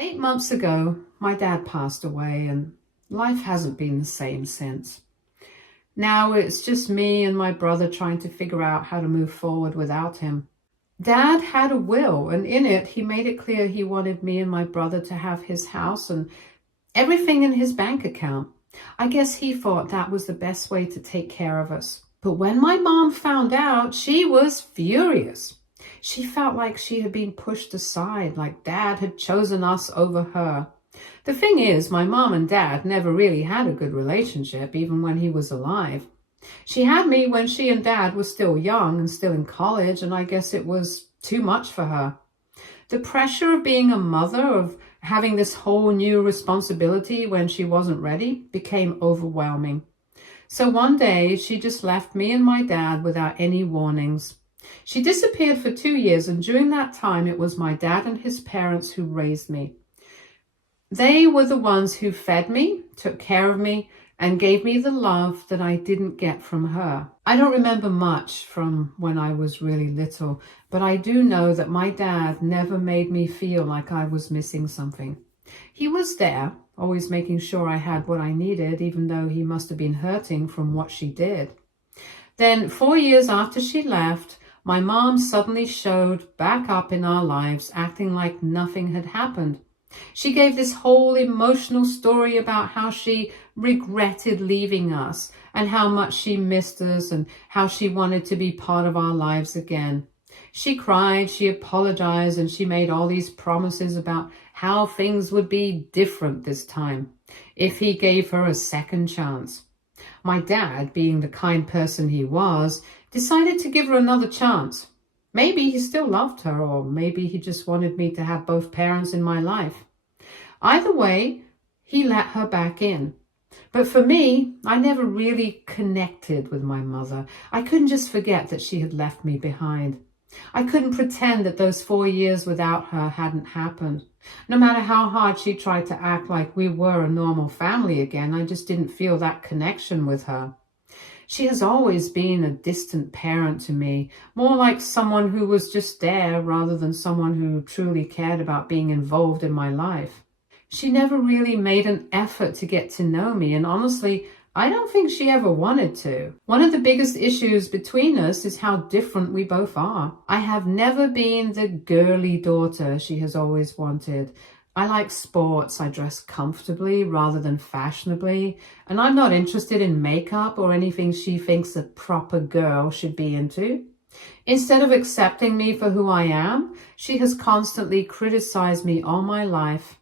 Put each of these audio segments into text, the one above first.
8 months ago, my dad passed away and life hasn't been the same since. Now it's just me and my brother trying to figure out how to move forward without him. Dad had a will, and in it, he made it clear he wanted me and my brother to have his house and everything in his bank account. I guess he thought that was the best way to take care of us. But when my mom found out, she was furious. She felt like she had been pushed aside, like Dad had chosen us over her. The thing is, my mom and Dad never really had a good relationship, even when he was alive. She had me when she and Dad were still young and still in college, and I guess it was too much for her. The pressure of being a mother, of having this whole new responsibility when she wasn't ready, became overwhelming. So one day, she just left me and my dad without any warnings. She disappeared for 2 years, and during that time, it was my dad and his parents who raised me. They were the ones who fed me, took care of me, and gave me the love that I didn't get from her. I don't remember much from when I was really little, but I do know that my dad never made me feel like I was missing something. He was there, always making sure I had what I needed, even though he must have been hurting from what she did. Then 4 years after she left, my mom suddenly showed back up in our lives, acting like nothing had happened. She gave this whole emotional story about how she regretted leaving us and how much she missed us and how she wanted to be part of our lives again. She cried, she apologized, and she made all these promises about how things would be different this time if he gave her a second chance. My dad, being the kind person he was, decided to give her another chance. Maybe he still loved her, or maybe he just wanted me to have both parents in my life. Either way, he let her back in. But for me, I never really connected with my mother. I couldn't just forget that she had left me behind. I couldn't pretend that those 4 years without her hadn't happened. No matter how hard she tried to act like we were a normal family again, I just didn't feel that connection with her. She has always been a distant parent to me, more like someone who was just there rather than someone who truly cared about being involved in my life. She never really made an effort to get to know me, and honestly, I don't think she ever wanted to. One of the biggest issues between us is how different we both are. I have never been the girly daughter she has always wanted. I like sports, I dress comfortably rather than fashionably, and I'm not interested in makeup or anything she thinks a proper girl should be into. Instead of accepting me for who I am, she has constantly criticized me all my life.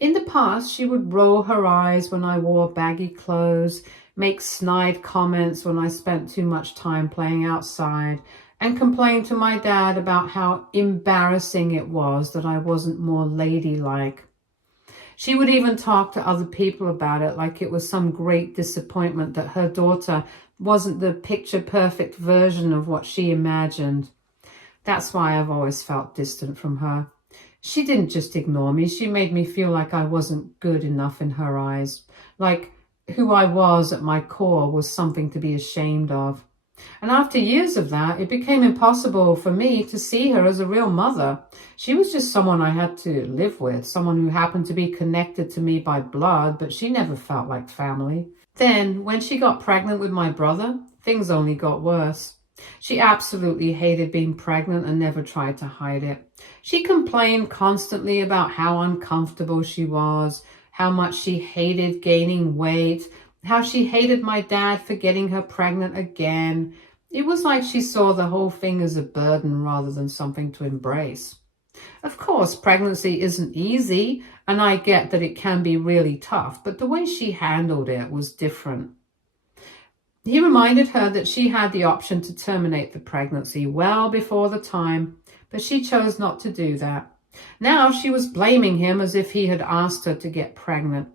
In the past, she would roll her eyes when I wore baggy clothes, make snide comments when I spent too much time playing outside, and complain to my dad about how embarrassing it was that I wasn't more ladylike. She would even talk to other people about it like it was some great disappointment that her daughter wasn't the picture-perfect version of what she imagined. That's why I've always felt distant from her. She didn't just ignore me, she made me feel like I wasn't good enough in her eyes, like who I was at my core was something to be ashamed of. And after years of that, it became impossible for me to see her as a real mother. She was just someone I had to live with, someone who happened to be connected to me by blood, but she never felt like family. Then, when she got pregnant with my brother, things only got worse. She absolutely hated being pregnant and never tried to hide it. She complained constantly about how uncomfortable she was, how much she hated gaining weight, how she hated my dad for getting her pregnant again. It was like she saw the whole thing as a burden rather than something to embrace. Of course, pregnancy isn't easy, and I get that it can be really tough, but the way she handled it was different. He reminded her that she had the option to terminate the pregnancy well before the time, but she chose not to do that. Now she was blaming him as if he had asked her to get pregnant.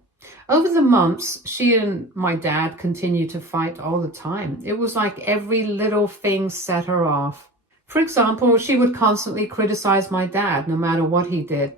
Over the months, she and my dad continued to fight all the time. It was like every little thing set her off. For example, she would constantly criticize my dad no matter what he did.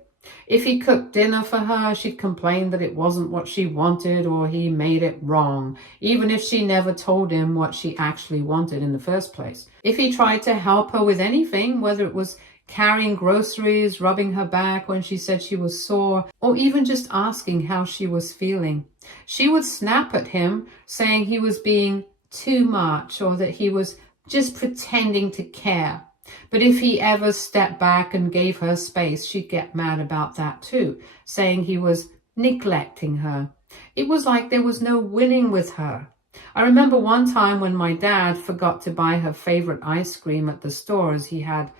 If he cooked dinner for her, she'd complain that it wasn't what she wanted or he made it wrong, even if she never told him what she actually wanted in the first place. If he tried to help her with anything, whether it was carrying groceries, rubbing her back when she said she was sore, or even just asking how she was feeling. She would snap at him, saying he was being too much or that he was just pretending to care. But if he ever stepped back and gave her space, she'd get mad about that too, saying he was neglecting her. It was like there was no winning with her. I remember one time when my dad forgot to buy her favorite ice cream at the store as he had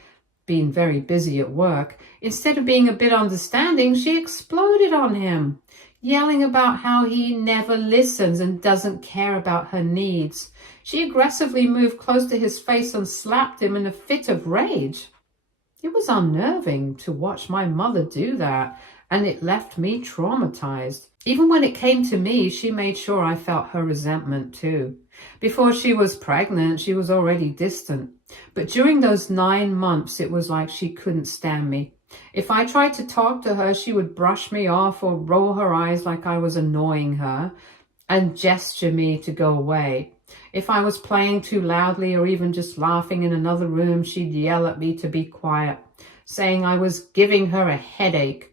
been very busy at work. Instead of being a bit understanding, she exploded on him, yelling about how he never listens and doesn't care about her needs. She aggressively moved close to his face and slapped him in a fit of rage. It was unnerving to watch my mother do that, and it left me traumatized. Even when it came to me, she made sure I felt her resentment too. Before she was pregnant, she was already distant. But during those 9 months, it was like she couldn't stand me. If I tried to talk to her, she would brush me off or roll her eyes like I was annoying her and gesture me to go away. If I was playing too loudly or even just laughing in another room, she'd yell at me to be quiet, saying I was giving her a headache.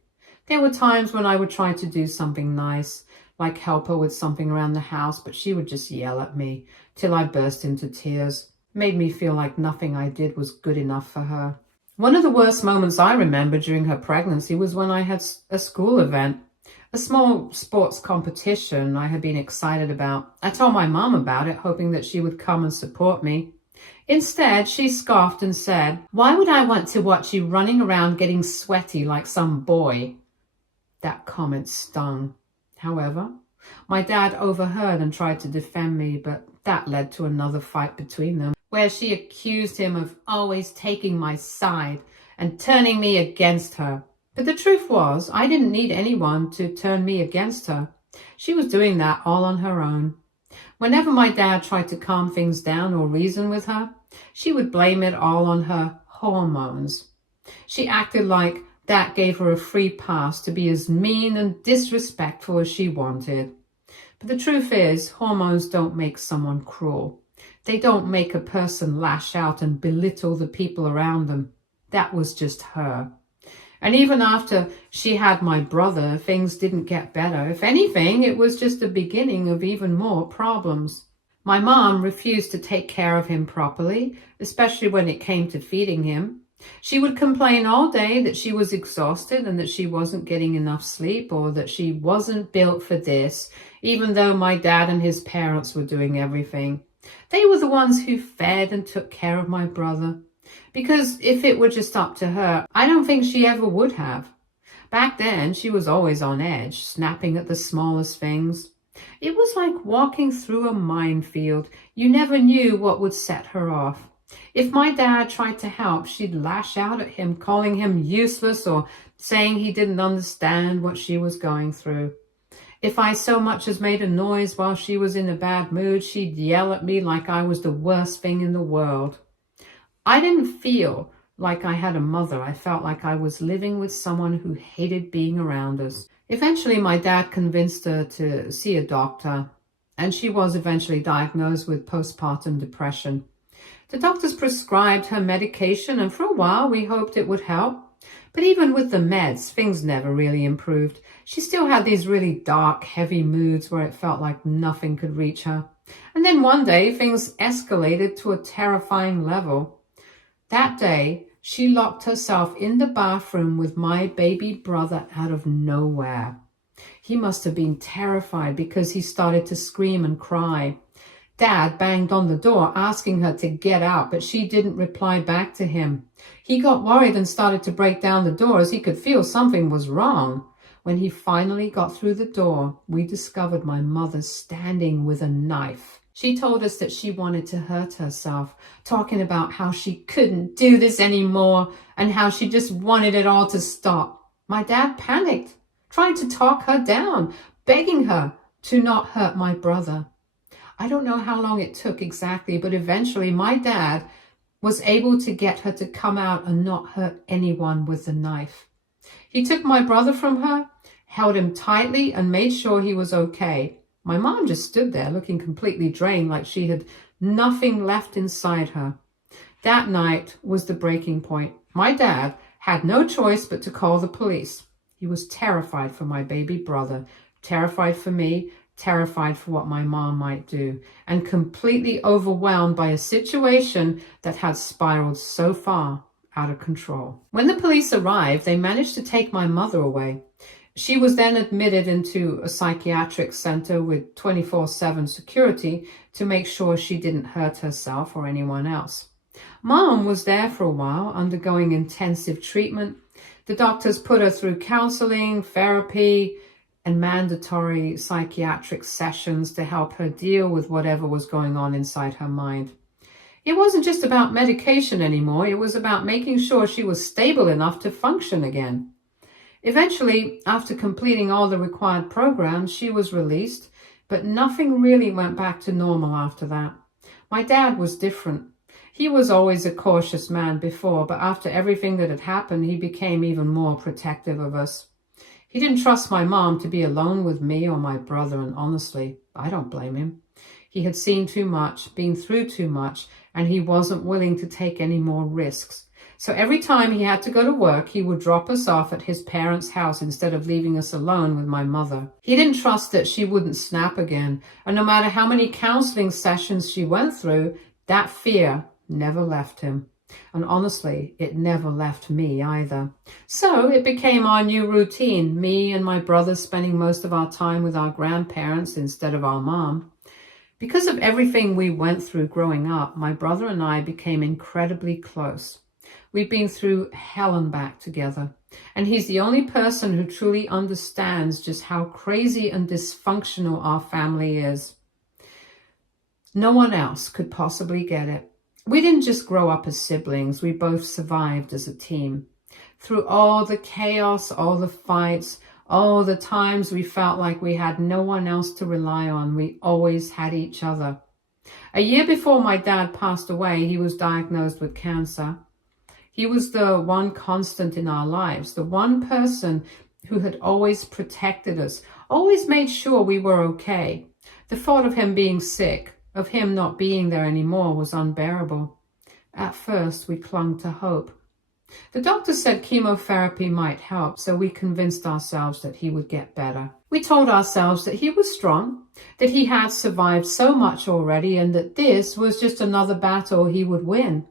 There were times when I would try to do something nice, like help her with something around the house, but she would just yell at me till I burst into tears. Made me feel like nothing I did was good enough for her. One of the worst moments I remember during her pregnancy was when I had a school event, a small sports competition I had been excited about. I told my mom about it, hoping that she would come and support me. Instead, she scoffed and said, "Why would I want to watch you running around getting sweaty like some boy?" That comment stung. However, my dad overheard and tried to defend me, but that led to another fight between them, where she accused him of always taking my side and turning me against her. But the truth was, I didn't need anyone to turn me against her. She was doing that all on her own. Whenever my dad tried to calm things down or reason with her, she would blame it all on her hormones. She acted like that gave her a free pass to be as mean and disrespectful as she wanted. But the truth is, hormones don't make someone cruel. They don't make a person lash out and belittle the people around them. That was just her. And even after she had my brother, things didn't get better. If anything, it was just the beginning of even more problems. My mom refused to take care of him properly, especially when it came to feeding him. She would complain all day that she was exhausted and that she wasn't getting enough sleep or that she wasn't built for this, even though my dad and his parents were doing everything. They were the ones who fed and took care of my brother. Because if it were just up to her, I don't think she ever would have. Back then, she was always on edge, snapping at the smallest things. It was like walking through a minefield. You never knew what would set her off. If my dad tried to help, she'd lash out at him, calling him useless or saying he didn't understand what she was going through. If I so much as made a noise while she was in a bad mood, she'd yell at me like I was the worst thing in the world. I didn't feel like I had a mother. I felt like I was living with someone who hated being around us. Eventually, my dad convinced her to see a doctor, and she was eventually diagnosed with postpartum depression. The doctors prescribed her medication, and for a while we hoped it would help. But even with the meds, things never really improved. She still had these really dark, heavy moods where it felt like nothing could reach her. And then one day, things escalated to a terrifying level. That day, she locked herself in the bathroom with my baby brother out of nowhere. He must have been terrified because he started to scream and cry. Dad banged on the door asking her to get out, but she didn't reply back to him. He got worried and started to break down the door as he could feel something was wrong. When he finally got through the door, we discovered my mother standing with a knife. She told us that she wanted to hurt herself, talking about how she couldn't do this anymore and how she just wanted it all to stop. My dad panicked, trying to talk her down, begging her to not hurt my brother. I don't know how long it took exactly, but eventually my dad was able to get her to come out and not hurt anyone with the knife. He took my brother from her, held him tightly, and made sure he was okay. My mom just stood there looking completely drained, like she had nothing left inside her. That night was the breaking point. My dad had no choice but to call the police. He was terrified for my baby brother, terrified for me, terrified for what my mom might do, and completely overwhelmed by a situation that had spiraled so far out of control. When the police arrived, they managed to take my mother away. She was then admitted into a psychiatric center with 24/7 security to make sure she didn't hurt herself or anyone else. Mom was there for a while, undergoing intensive treatment. The doctors put her through counseling, therapy, and mandatory psychiatric sessions to help her deal with whatever was going on inside her mind. It wasn't just about medication anymore. It was about making sure she was stable enough to function again. Eventually, after completing all the required programs, she was released, but nothing really went back to normal after that. My dad was different. He was always a cautious man before, but after everything that had happened, he became even more protective of us. He didn't trust my mom to be alone with me or my brother, and honestly, I don't blame him. He had seen too much, been through too much, and he wasn't willing to take any more risks. So every time he had to go to work, he would drop us off at his parents' house instead of leaving us alone with my mother. He didn't trust that she wouldn't snap again, and no matter how many counseling sessions she went through, that fear never left him. And honestly, it never left me either. So it became our new routine, me and my brother spending most of our time with our grandparents instead of our mom. Because of everything we went through growing up, my brother and I became incredibly close. We've been through hell and back together, and he's the only person who truly understands just how crazy and dysfunctional our family is. No one else could possibly get it. We didn't just grow up as siblings, we both survived as a team. Through all the chaos, all the fights, all the times we felt like we had no one else to rely on, we always had each other. A year before my dad passed away, he was diagnosed with cancer. He was the one constant in our lives, the one person who had always protected us, always made sure we were okay. The thought of him being sick, of him not being there anymore, was unbearable. At first, we clung to hope. The doctor said chemotherapy might help, so we convinced ourselves that he would get better. We told ourselves that he was strong, that he had survived so much already, and that this was just another battle he would win.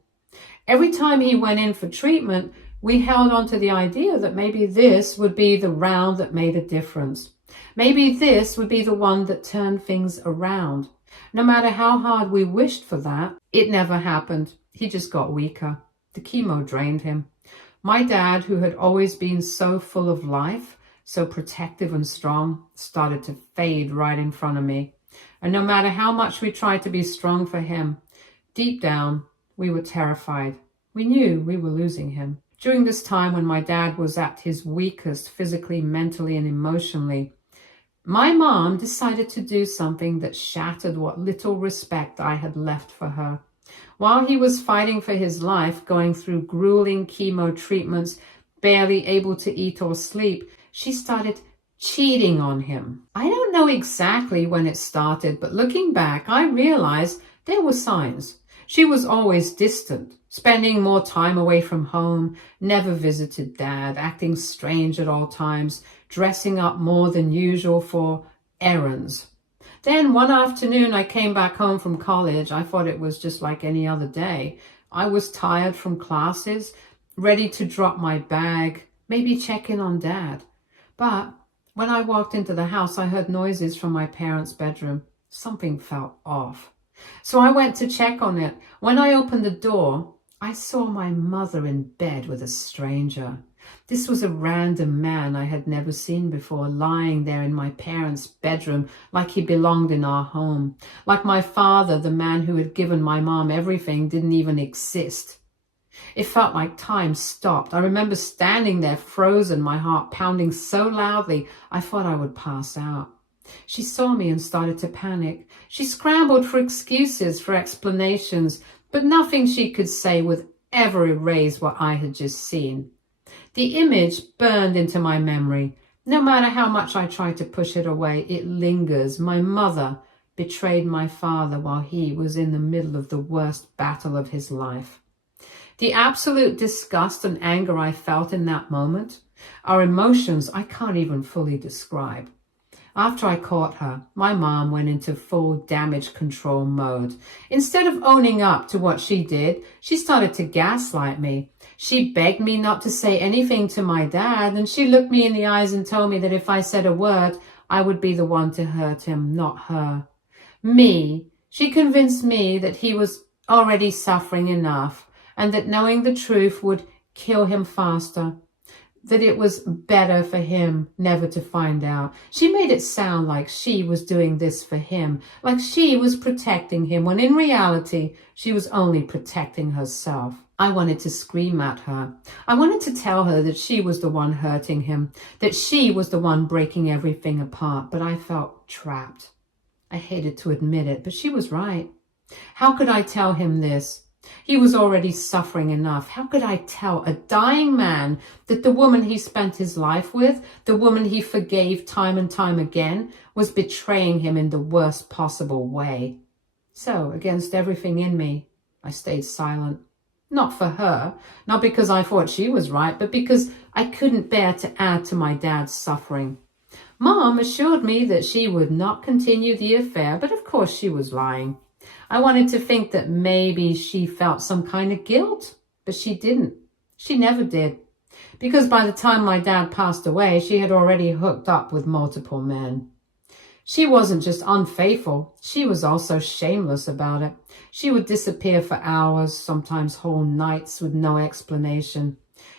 Every time he went in for treatment, we held on to the idea that maybe this would be the round that made a difference. Maybe this would be the one that turned things around. No matter how hard we wished for that, it never happened. He just got weaker. The chemo drained him. My dad, who had always been so full of life, so protective and strong, started to fade right in front of me. And no matter how much we tried to be strong for him, deep down, we were terrified. We knew we were losing him. During this time when my dad was at his weakest physically, mentally, and emotionally, my mom decided to do something that shattered what little respect I had left for her. While he was fighting for his life, going through grueling chemo treatments, barely able to eat or sleep, she started cheating on him. I don't know exactly when it started, but looking back, I realized there were signs. She was always distant, spending more time away from home, never visited Dad, acting strange at all times, dressing up more than usual for errands. Then one afternoon I came back home from college. I thought it was just like any other day. I was tired from classes, ready to drop my bag, maybe check in on Dad. But when I walked into the house, I heard noises from my parents' bedroom. Something felt off. So I went to check on it. When I opened the door, I saw my mother in bed with a stranger. This was a random man I had never seen before, lying there in my parents' bedroom like he belonged in our home. Like my father, the man who had given my mom everything, didn't even exist. It felt like time stopped. I remember standing there frozen, my heart pounding so loudly I thought I would pass out. She saw me and started to panic. She scrambled for excuses, for explanations, but nothing she could say would ever erase what I had just seen. The image burned into my memory. No matter how much I tried to push it away, it lingers. My mother betrayed my father while he was in the middle of the worst battle of his life. The absolute disgust and anger I felt in that moment are emotions I can't even fully describe. After I caught her, my mom went into full damage control mode. Instead of owning up to what she did, she started to gaslight me. She begged me not to say anything to my dad, and she looked me in the eyes and told me that if I said a word, I would be the one to hurt him, not her. She convinced me that he was already suffering enough, and that knowing the truth would kill him faster. That it was better for him never to find out. She made it sound like she was doing this for him, like she was protecting him, when in reality, she was only protecting herself. I wanted to scream at her. I wanted to tell her that she was the one hurting him, that she was the one breaking everything apart, but I felt trapped. I hated to admit it, but she was right. How could I tell him this? He was already suffering enough. How could I tell a dying man that the woman he spent his life with, the woman he forgave time and time again, was betraying him in the worst possible way? So, against everything in me, I stayed silent. Not for her, not because I thought she was right, but because I couldn't bear to add to my dad's suffering. Mom assured me that she would not continue the affair, but of course she was lying. I wanted to think that maybe she felt some kind of guilt, but she didn't. She never did. Because by the time my dad passed away, she had already hooked up with multiple men. She wasn't just unfaithful, she was also shameless about it. She would disappear for hours, sometimes whole nights with no explanation.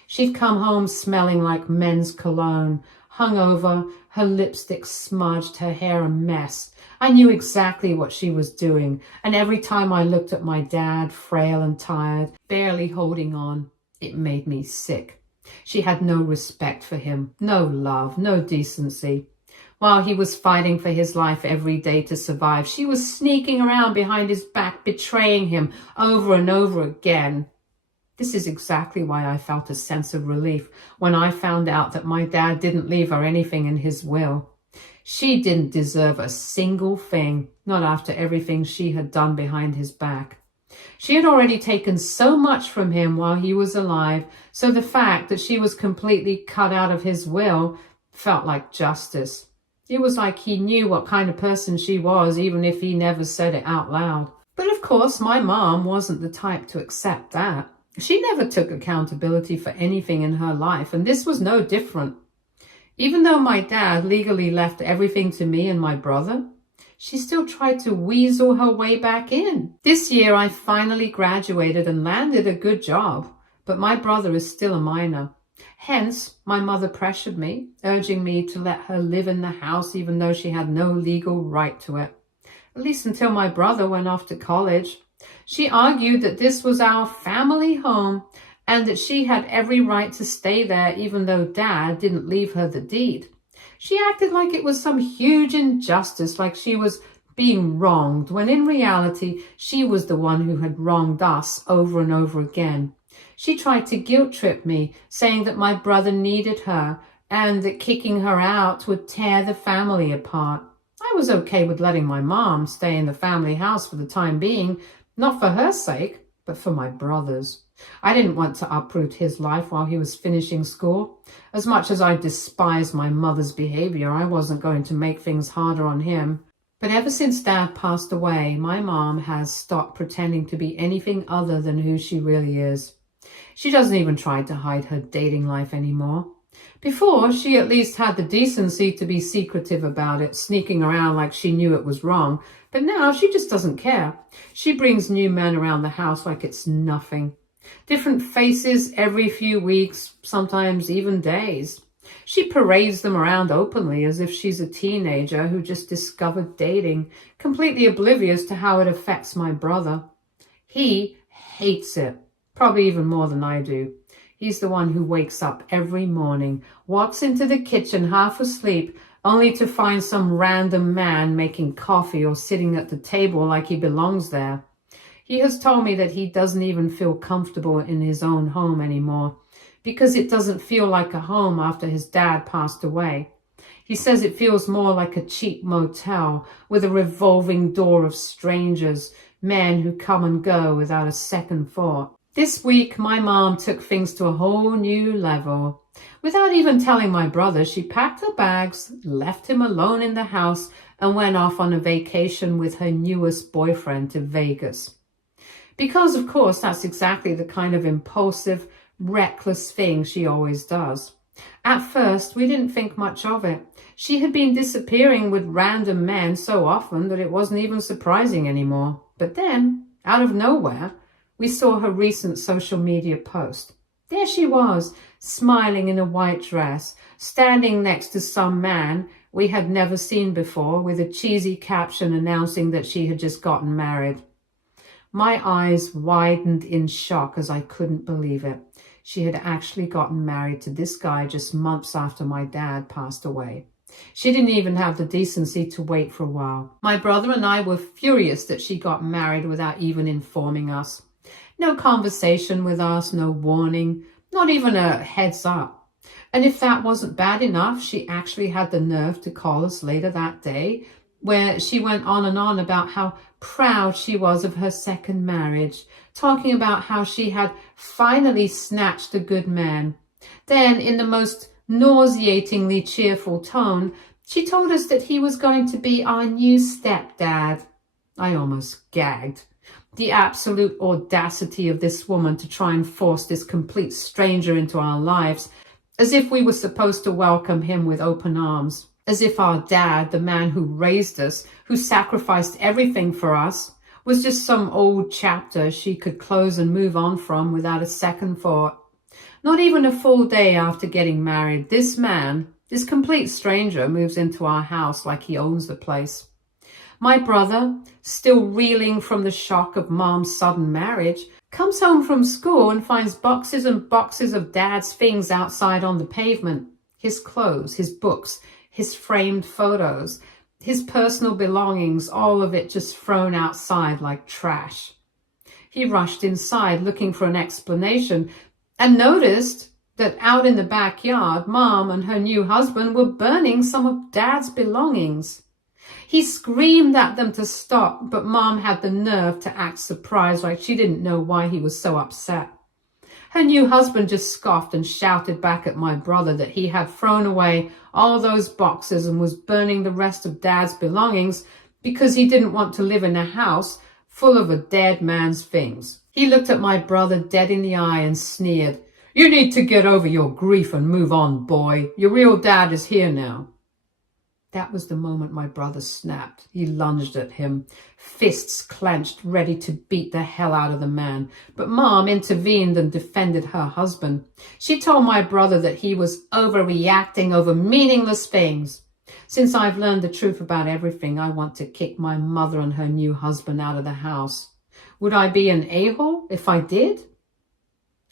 She'd come home smelling like men's cologne, hungover, her lipstick smudged, her hair a mess. I knew exactly what she was doing, and every time I looked at my dad, frail and tired, barely holding on, it made me sick. She had no respect for him, no love, no decency. While he was fighting for his life every day to survive, she was sneaking around behind his back, betraying him over and over again. This is exactly why I felt a sense of relief when I found out that my dad didn't leave her anything in his will. She didn't deserve a single thing, not after everything she had done behind his back. She had already taken so much from him while he was alive, so the fact that she was completely cut out of his will felt like justice. It was like he knew what kind of person she was, even if he never said it out loud. But of course, my mom wasn't the type to accept that. She never took accountability for anything in her life, and this was no different. Even though my dad legally left everything to me and my brother, she still tried to weasel her way back in. This year, I finally graduated and landed a good job, but my brother is still a minor. Hence, my mother pressured me, urging me to let her live in the house even though she had no legal right to it. At least until my brother went off to college. She argued that this was our family home and that she had every right to stay there even though Dad didn't leave her the deed. She acted like it was some huge injustice, like she was being wronged, when in reality she was the one who had wronged us over and over again. She tried to guilt trip me, saying that my brother needed her and that kicking her out would tear the family apart. I was okay with letting my mom stay in the family house for the time being, not for her sake, but for my brother's. I didn't want to uproot his life while he was finishing school. As much as I despised my mother's behavior, I wasn't going to make things harder on him. But ever since Dad passed away, my mom has stopped pretending to be anything other than who she really is. She doesn't even try to hide her dating life anymore. Before, she at least had the decency to be secretive about it, sneaking around like she knew it was wrong. But now she just doesn't care. She brings new men around the house like it's nothing. Different faces every few weeks, sometimes even days. She parades them around openly as if she's a teenager who just discovered dating, completely oblivious to how it affects my brother. He hates it, probably even more than I do. He's the one who wakes up every morning, walks into the kitchen half asleep, only to find some random man making coffee or sitting at the table like he belongs there. He has told me that he doesn't even feel comfortable in his own home anymore because it doesn't feel like a home after his dad passed away. He says it feels more like a cheap motel with a revolving door of strangers, men who come and go without a second thought. This week, my mom took things to a whole new level. Without even telling my brother, she packed her bags, left him alone in the house, and went off on a vacation with her newest boyfriend to Vegas. Because, of course, that's exactly the kind of impulsive, reckless thing she always does. At first, we didn't think much of it. She had been disappearing with random men so often that it wasn't even surprising anymore. But then, out of nowhere, we saw her recent social media post. There she was, smiling in a white dress, standing next to some man we had never seen before, with a cheesy caption announcing that she had just gotten married. My eyes widened in shock as I couldn't believe it. She had actually gotten married to this guy just months after my dad passed away. She didn't even have the decency to wait for a while. My brother and I were furious that she got married without even informing us. No conversation with us, no warning, not even a heads up. And if that wasn't bad enough, she actually had the nerve to call us later that day, where she went on and on about how proud she was of her second marriage, talking about how she had finally snatched a good man. Then, in the most nauseatingly cheerful tone, she told us that he was going to be our new stepdad. I almost gagged. The absolute audacity of this woman to try and force this complete stranger into our lives, as if we were supposed to welcome him with open arms. As if our dad, the man who raised us, who sacrificed everything for us, was just some old chapter she could close and move on from without a second thought. Not even a full day after getting married, this man, this complete stranger, moves into our house like he owns the place. My brother, still reeling from the shock of Mom's sudden marriage, comes home from school and finds boxes and boxes of Dad's things outside on the pavement. His clothes, his books, his framed photos, his personal belongings, all of it just thrown outside like trash. He rushed inside looking for an explanation and noticed that out in the backyard, Mom and her new husband were burning some of Dad's belongings. He screamed at them to stop, but Mom had the nerve to act surprised, like she didn't know why he was so upset. Her new husband just scoffed and shouted back at my brother that he had thrown away all those boxes and was burning the rest of Dad's belongings because he didn't want to live in a house full of a dead man's things. He looked at my brother dead in the eye and sneered, "You need to get over your grief and move on, boy. Your real dad is here now." That was the moment my brother snapped. He lunged at him, fists clenched, ready to beat the hell out of the man. But Mom intervened and defended her husband. She told my brother that he was overreacting over meaningless things. Since I've learned the truth about everything, I want to kick my mother and her new husband out of the house. Would I be an a-hole if I did?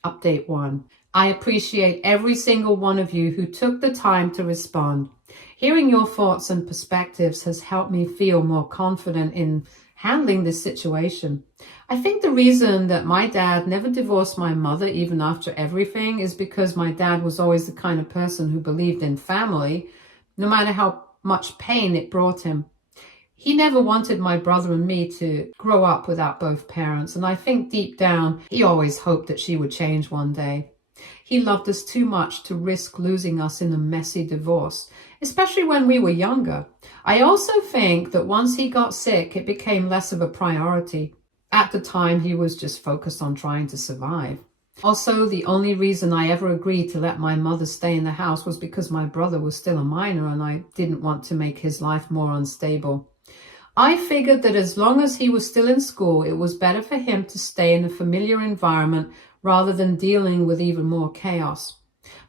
Update 1. I appreciate every single one of you who took the time to respond. Hearing your thoughts and perspectives has helped me feel more confident in handling this situation. I think the reason that my dad never divorced my mother even after everything is because my dad was always the kind of person who believed in family, no matter how much pain it brought him. He never wanted my brother and me to grow up without both parents, and I think deep down he always hoped that she would change one day. He loved us too much to risk losing us in a messy divorce, especially when we were younger. I also think that once he got sick, it became less of a priority. At the time, he was just focused on trying to survive. Also, the only reason I ever agreed to let my mother stay in the house was because my brother was still a minor and I didn't want to make his life more unstable. I figured that as long as he was still in school, it was better for him to stay in a familiar environment rather than dealing with even more chaos.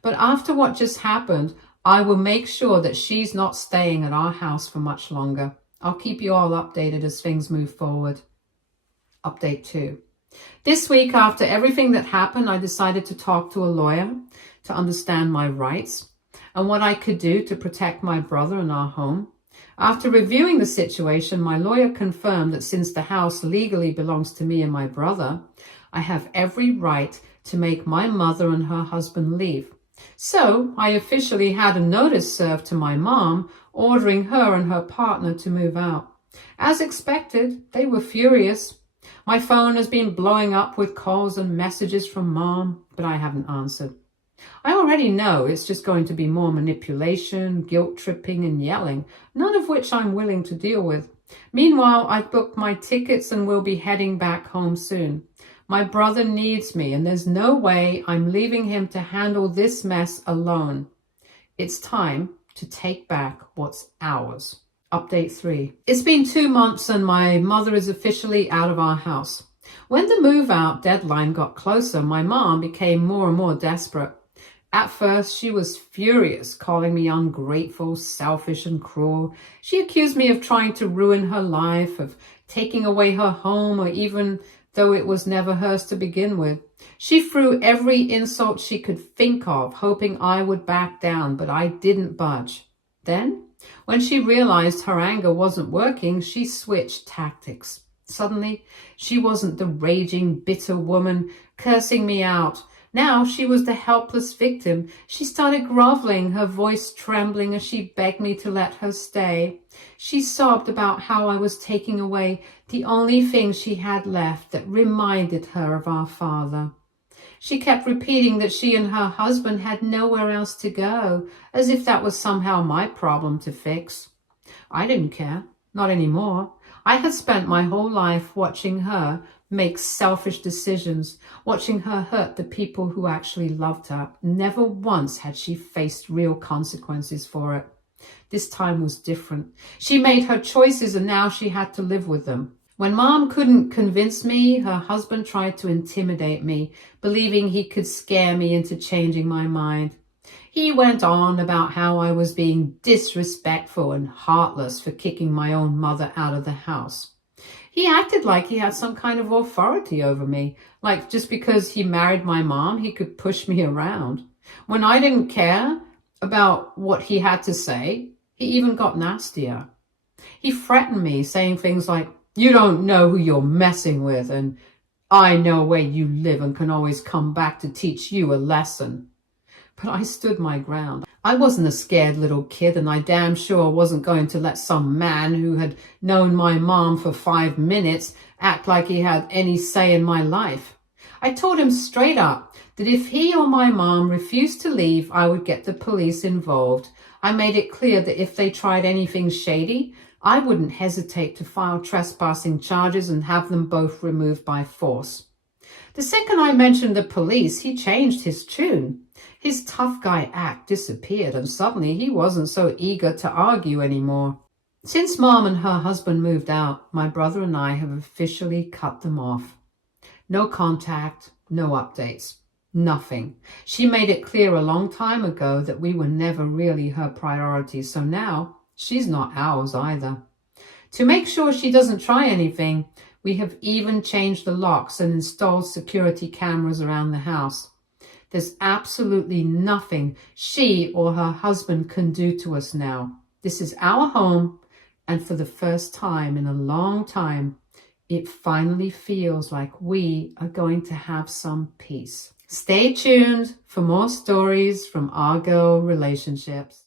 But after what just happened, I will make sure that she's not staying at our house for much longer. I'll keep you all updated as things move forward. Update 2. This week, after everything that happened, I decided to talk to a lawyer to understand my rights and what I could do to protect my brother and our home. After reviewing the situation, my lawyer confirmed that since the house legally belongs to me and my brother, I have every right to make my mother and her husband leave. So I officially had a notice served to my mom, ordering her and her partner to move out. As expected, they were furious. My phone has been blowing up with calls and messages from Mom, but I haven't answered. I already know it's just going to be more manipulation, guilt-tripping and yelling, none of which I'm willing to deal with. Meanwhile, I've booked my tickets and will be heading back home soon. My brother needs me, and there's no way I'm leaving him to handle this mess alone. It's time to take back what's ours. Update 3. It's been 2 months and my mother is officially out of our house. When the move-out deadline got closer, my mom became more and more desperate. At first, she was furious, calling me ungrateful, selfish, and cruel. She accused me of trying to ruin her life, of taking away her home, or even though it was never hers to begin with. She threw every insult she could think of, hoping I would back down, but I didn't budge. Then, when she realized her anger wasn't working, she switched tactics. Suddenly, she wasn't the raging, bitter woman cursing me out. Now she was the helpless victim. She started groveling, her voice trembling as she begged me to let her stay. She sobbed about how I was taking away the only thing she had left that reminded her of our father. She kept repeating that she and her husband had nowhere else to go, as if that was somehow my problem to fix. I didn't care, not anymore. I had spent my whole life watching her make selfish decisions, watching her hurt the people who actually loved her. Never once had she faced real consequences for it. This time was different. She made her choices and now she had to live with them. When Mom couldn't convince me, her husband tried to intimidate me, believing he could scare me into changing my mind. He went on about how I was being disrespectful and heartless for kicking my own mother out of the house. He acted like he had some kind of authority over me, like just because he married my mom, he could push me around. When I didn't care about what he had to say, he even got nastier. He threatened me, saying things like, "You don't know who you're messing with, and I know where you live and can always come back to teach you a lesson." But I stood my ground. I wasn't a scared little kid, and I damn sure wasn't going to let some man who had known my mom for 5 minutes act like he had any say in my life. I told him straight up that if he or my mom refused to leave, I would get the police involved. I made it clear that if they tried anything shady, I wouldn't hesitate to file trespassing charges and have them both removed by force. The second I mentioned the police, he changed his tune. His tough guy act disappeared, and suddenly he wasn't so eager to argue anymore. Since Mom and her husband moved out, my brother and I have officially cut them off. No contact, no updates, nothing. She made it clear a long time ago that we were never really her priority, so now she's not ours either. To make sure she doesn't try anything, we have even changed the locks and installed security cameras around the house. There's absolutely nothing she or her husband can do to us now. This is our home, and for the first time in a long time, it finally feels like we are going to have some peace. Stay tuned for more stories from our girl relationships.